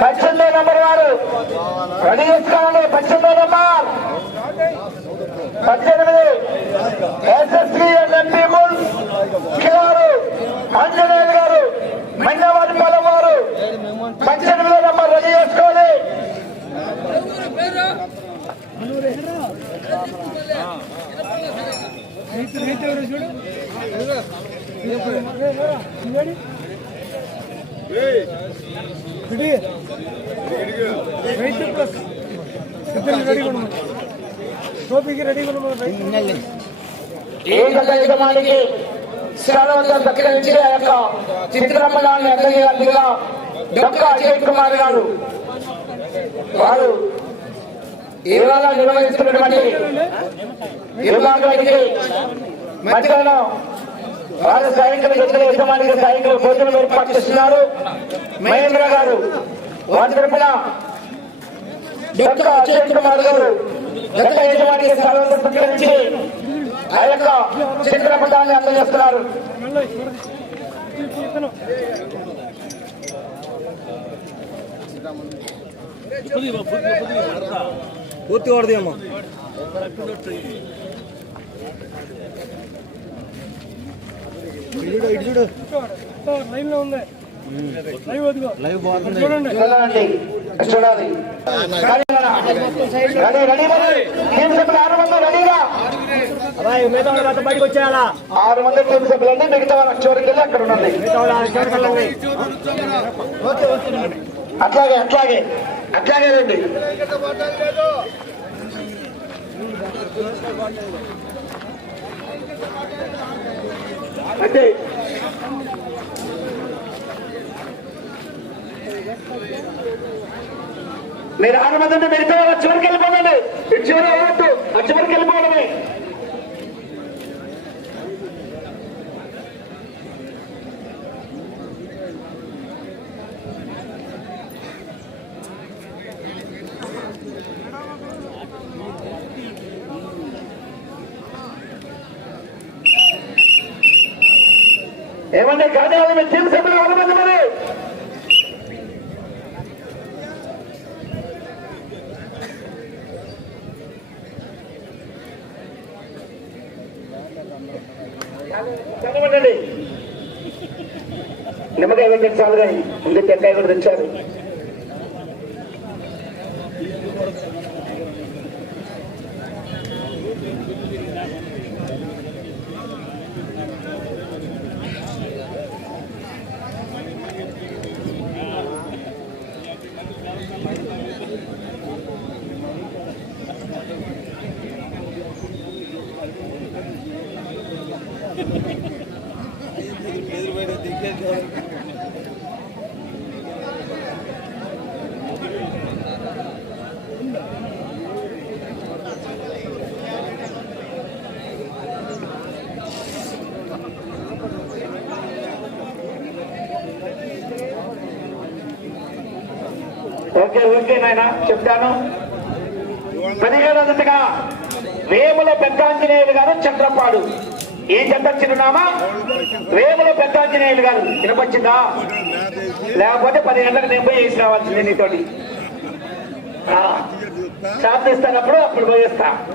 పద్దెనిమిదో నంబర్ వారు. రెడీ చేసుకోవాలి పద్దెనిమిదో నంబర్. పద్దెనిమిది. ఎస్ఎస్వి ఎంపీ ముల్ గారు ఆంజనేయులు గారు. మండవాడి పొలం వారు. పద్దెనిమిదో నంబర్ రెడీ చేసుకోవాలి చూడు? టోపీకి రెడీగా ఉన్నాం. ఏకత యజమానికి సెలవుతో దక్కించి యొక్క చిత్రపటాన్ని అందజేయాలిగా డొక్క అజయ్ కుమార్ గారు. వారు ఇవాళ నిర్వహిస్తున్నటువంటి నిర్మాణానికి మధ్యాహ్నం వారు సైనికులు ఇద్దరు యజమానికి సైనికులు భోజనం ఏర్పాటు చేస్తున్నారు మహేంద్ర గారు వారి తరపున డొక్క అజయ్ కుమార్ గారు డొక్క యజమానికి సెలవుతో దక్కించి ఆ యొక్క చిత్రపటాన్ని అందజేస్తున్నారు. పూర్తి వాడదేమో లైన్లో ఉంది లైవ్ వదిగో లైవ్ బాగుంది. చూడండి. చూడండి. చూడాలి. రెడీ రెడీ మరి టీం సభ్యులు ఆరు మంది రెడీగా. బయటకు వచ్చేయాలా? ఆరు మంది టీం సభ్యులండి మిగతా వాళ్ళ చివరికి వెళ్ళి అక్కడ ఉండండి. అట్లాగే అట్లాగే. అట్లాగే రండి. అంటే మీరు ఆరు మంది ఉంటే మిగతా చివరికి వెళ్ళిపోదండి చివరి వెళ్ళొద్దు ఆ చివరికి వెళ్ళిపోవడమే ఏమంటే కానీ మీ టీం సభ్యులు ఆరు మరి. చదవండి నిమ్మకాయ వెంకట చాలు కానీ ముందు టెంకాయ కూడా తెచ్చారు ఓకే ఓకే నాయన చెప్తాను? పదిహేడు వేముల పెద్దాంజనేయులు గారు చంద్రపాడు ఏ చెత్త చిరునామా? వేముల పెద్దాంజనేయులు గారు. వినపచ్చిందా? లేకపోతే పది గంటలకు నేను పోయి వేసి రావాల్సిందే నీతోటి. ఆ, షాప్ తీస్తానప్పుడు అప్పుడు పోయేస్తా.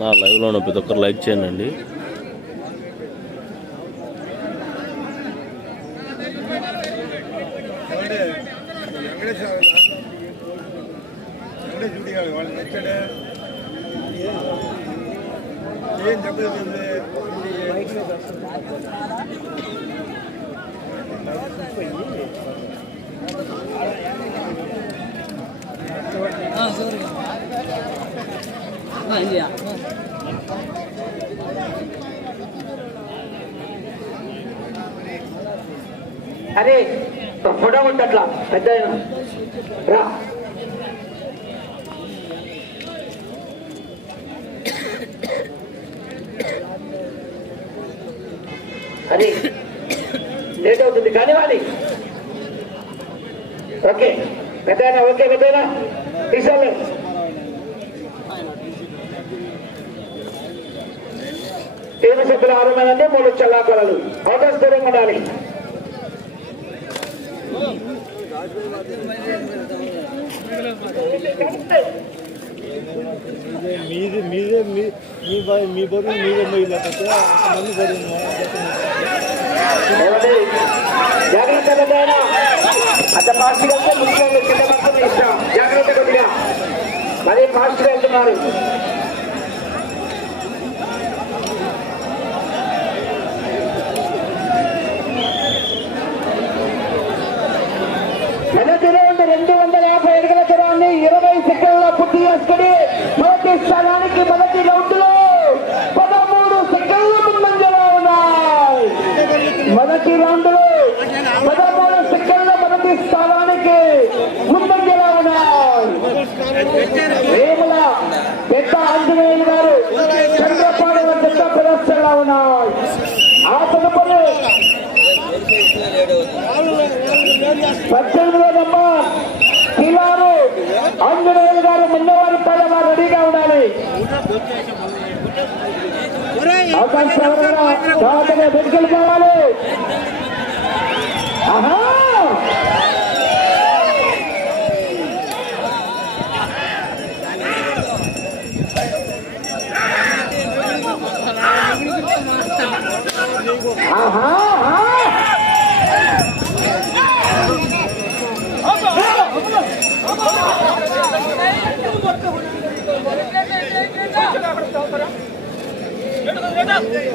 నా లైవ్లో ఉన్న ప్రతి ఒక్కరు లైక్ చేయండి. ఏం అరే ఫోటో ఉంటే అట్లా పెద్ద రా. అది లేట్ అవుతుంది కానివ్వాలి ఓకే పెద్ద ఓకే పెద్దనా తీసాలే టీం సభ్యులు ఆరు మంది మూడు చల్లాపలలు అవకాశ దూరంగా ఉండాలి. మీది మీదే మీ మీ బ- మీ బరువు మీదే మొయ్యి లేకపోతే అంతమంది బరువు ఏమండి? అంత వెళ్తే ఇష్టం. జాగ్రత్తగా మరీ వెళ్తున్నారు మొదటి రౌండ్ రెండు వందల యాభై అడుగుల దూరాన్ని ఇరవై తీసుకుని పూర్తి మొదటి స్థానానికి మొదటి రౌండ్లో పదమూడు సెకండ్లు ముందంజలో ఉన్నాయి. మొదటి రౌండ్లో పదమూడు సెకండ్ల మొదటి స్థానానికి ముందంజలో ఉన్నాయి. వేముల పెద్ద ఆంజనేయులు గారు చంద్రపాడు పెద్ద ప్రదర్శనలో ఉన్నాయి. ఆ తదుపరి పద్దెనిమిదో నంబర్ కిలారు ఆంజనేయులు గారు ముందవారి పడవ రెడీగా ఉండాలి అవకాశం ఆహా ఆహా! Hey!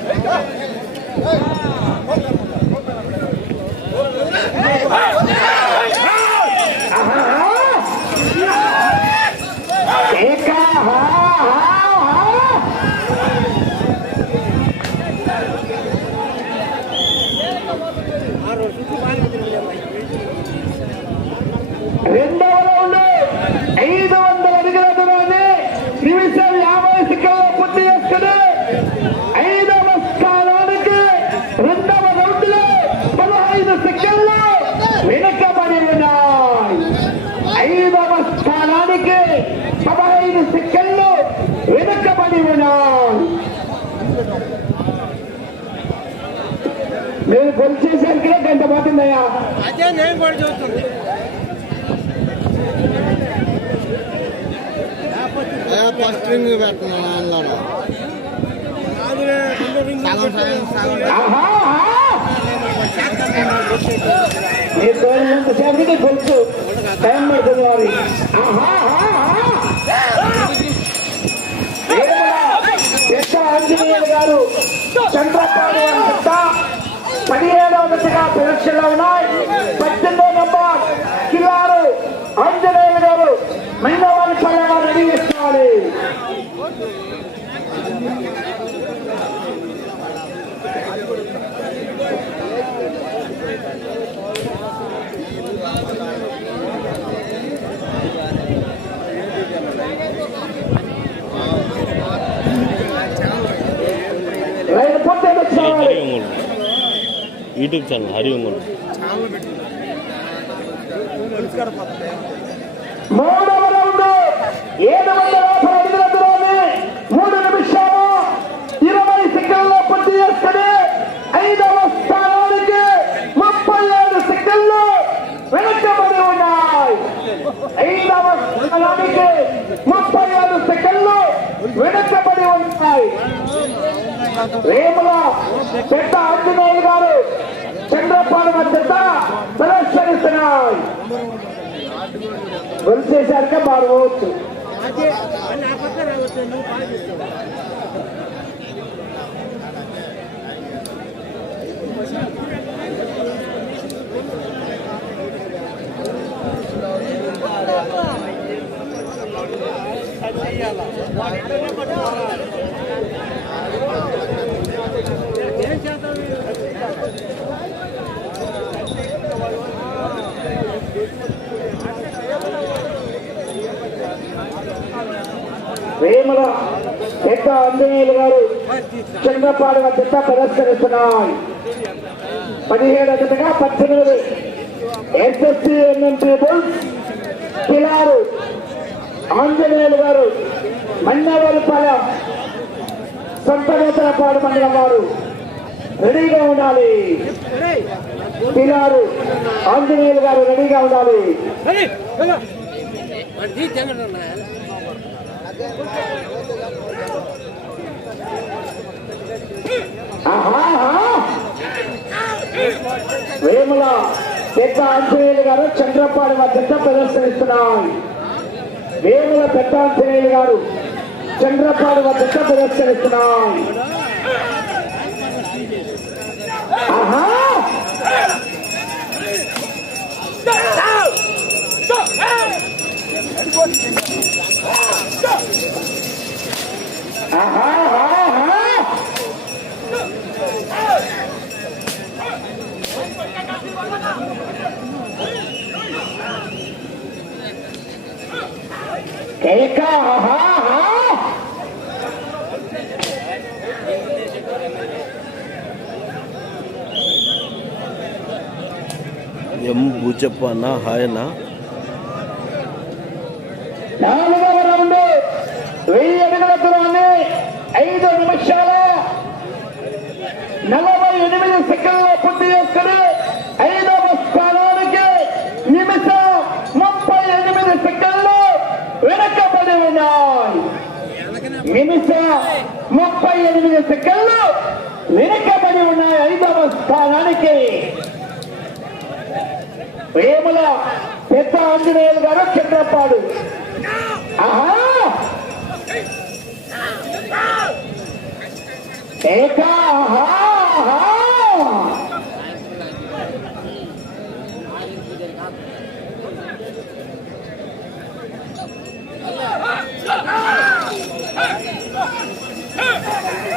మీరు కొలిచేసరికి గంట పోతుందయ్యా అదే నేను కూడా చూస్తుంది. ఫస్ట్ రింగ్ తోలినంత సేపటికి టైం పడుతుంది వారి ఆహా పెద్ద ఆంజనేయులు గారు చంద్రబాబు వారి పెద్ద పదిహేడవ దశగా పరీక్షలో ఉన్నాయి పద్దెనిమిదో నంబర్ కిల్లారు ఆంజనేయులు గారు మహిళా వారి పల్లె రెడీ చేసుకోవాలి రైలు పూర్తి చేసుకోవాలి హరి ఒంగోలు యూట్యూబ్ ఛానల్ హరి ఒంగోలు మూడు నిమిషాలు ఇరవై సెకండ్లో పూర్తి చేసుకుని ఐదవ స్థానానికి ముప్పై ఏడు సెకండ్లు వెనకబడి ఉన్నాయి ఐదవ స్థానానికి ముప్పై ఏడు సెకండ్లు రేముల పెద్ద ఆంజనేయులు గారు. చంద్రపాడు మధ్యత ప్రదర్శనిస్తున్నాయి కొలిసేసరిక మారవచ్చు అదే నా పక్క రావచ్చు పెద్ద ఆంజనేయులు గారు చంద్రపాడు మధ్యత ప్రదర్శనిస్తున్నాయి పదిహేడు జతగా పద్దెనిమిది SSC NMP bulls Kilaru Anjaneyulu garu Mannavarapalem సొంతనేతరపాడు మండలం వారు రెడీగా ఉండాలి. కిలారు ఆంజనేయులు గారు రెడీగా ఉండాలి. ఆహాహా. వేముల పెద్ద ఆంజనేయులు గారు చంద్రపాడు మధ్య ప్రదర్శనిస్తున్నాయి వేముల పెద్ద ఆంజనేయులు గారు చంద్రపాడు వద్ద ప్రదర్శనిస్తున్నాం. ఆహా! ఆహా! ఆహా కేక ఆహా ఆహా ఎం బూచప్ప అన్న హాయ్ అన్న నాలుగవ రౌండ్ వెయ్యి అడుగుల దూరాన్ని ఐదు నిమిషాల నలభై ఎనిమిది సెకండ్ల పూర్తి చేసుకుని ఐదవ స్థానానికి నిమిషం ముప్పై ఎనిమిది సెకండ్లు వెనకబడి ఉన్నాయి నిమిషం ముప్పై ఎనిమిది సెకండ్లు వెనుకబడి ఉన్నాయి ఐదవ స్థానానికి వేముల పెద్ద ఆంజనేయులు గారు చంద్రపాడు ఆహా! ఏక! ఆహా! ఆహా.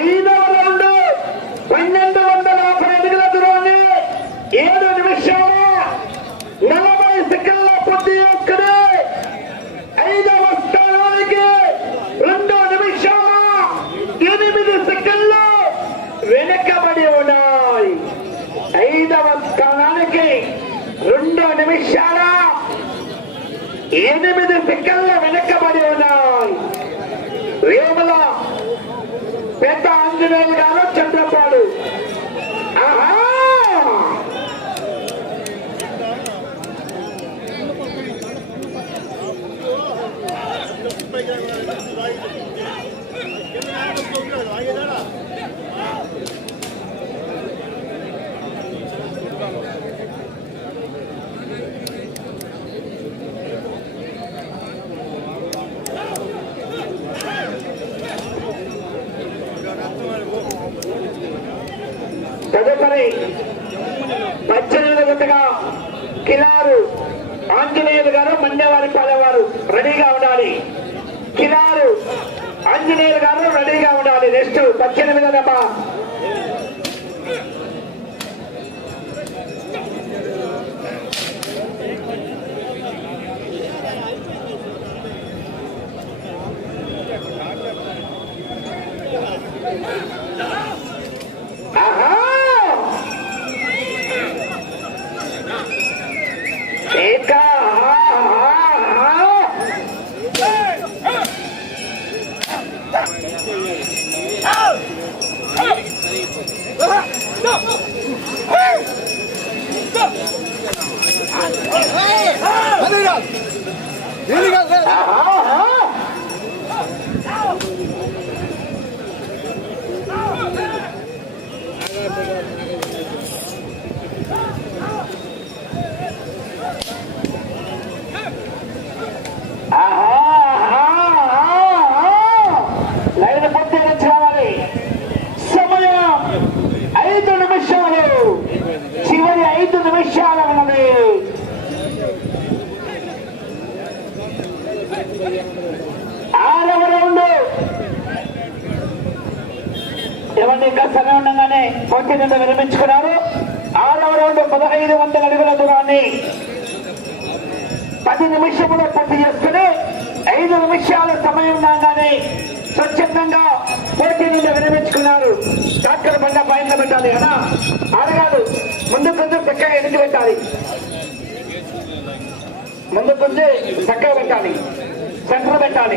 ఐదవ రౌండ్ పన్నెండు వందల యాభై అడుగుల దూరాన్ని ఏడు నిమిషాల నలభై సెకండ్ల పూర్తి చేసుకుని ఐదవ స్థానానికి రెండు నిమిషాల ఎనిమిది సెకండ్లు వెనకబడి ఉన్నాయి ఐదవ స్థానానికి రెండు నిమిషాల ఎనిమిది సెకండ్ల వెనకబడి ఉన్నాయి వేముల పెద్ద ఆంజనేయులు గారు చంద్రపాడు ఆహా తదుపరి పద్దెనిమిది గంటగా కిలారు ఆంజనేయులు గారు మండేవారి పాలేవారు రెడీగా ఉండాలి. కిలారు ఆంజనేయులు గారు రెడీగా ఉండాలి. నెక్స్ట్ పద్దెనిమిది దెబ్బ ఆహా ఏక ఆహా ఆరవ రౌండ్ ఇవన్నీ ఇంకా సమయం ఉండగానే నుండి విరమించుకున్నారు. ఆరవ రౌండ్ పదహైదు వందల అడుగుల దూరాన్ని పది నిమిషములు పూర్తి చేసుకుని ఐదు నిమిషాల సమయం రాగానే స్వచ్ఛందంగా పోటీ నుండి విరమించుకున్నారు. డాక్టర్ బండ పాయింట్లు పెట్టాలి కదా? అడగాదు ముందు కొంచెం చక్కగా ఎదుటి పెట్టాలి. ముందు కొంచెం చక్కగా పెట్టాలి. సెంటర్ పెట్టాలి.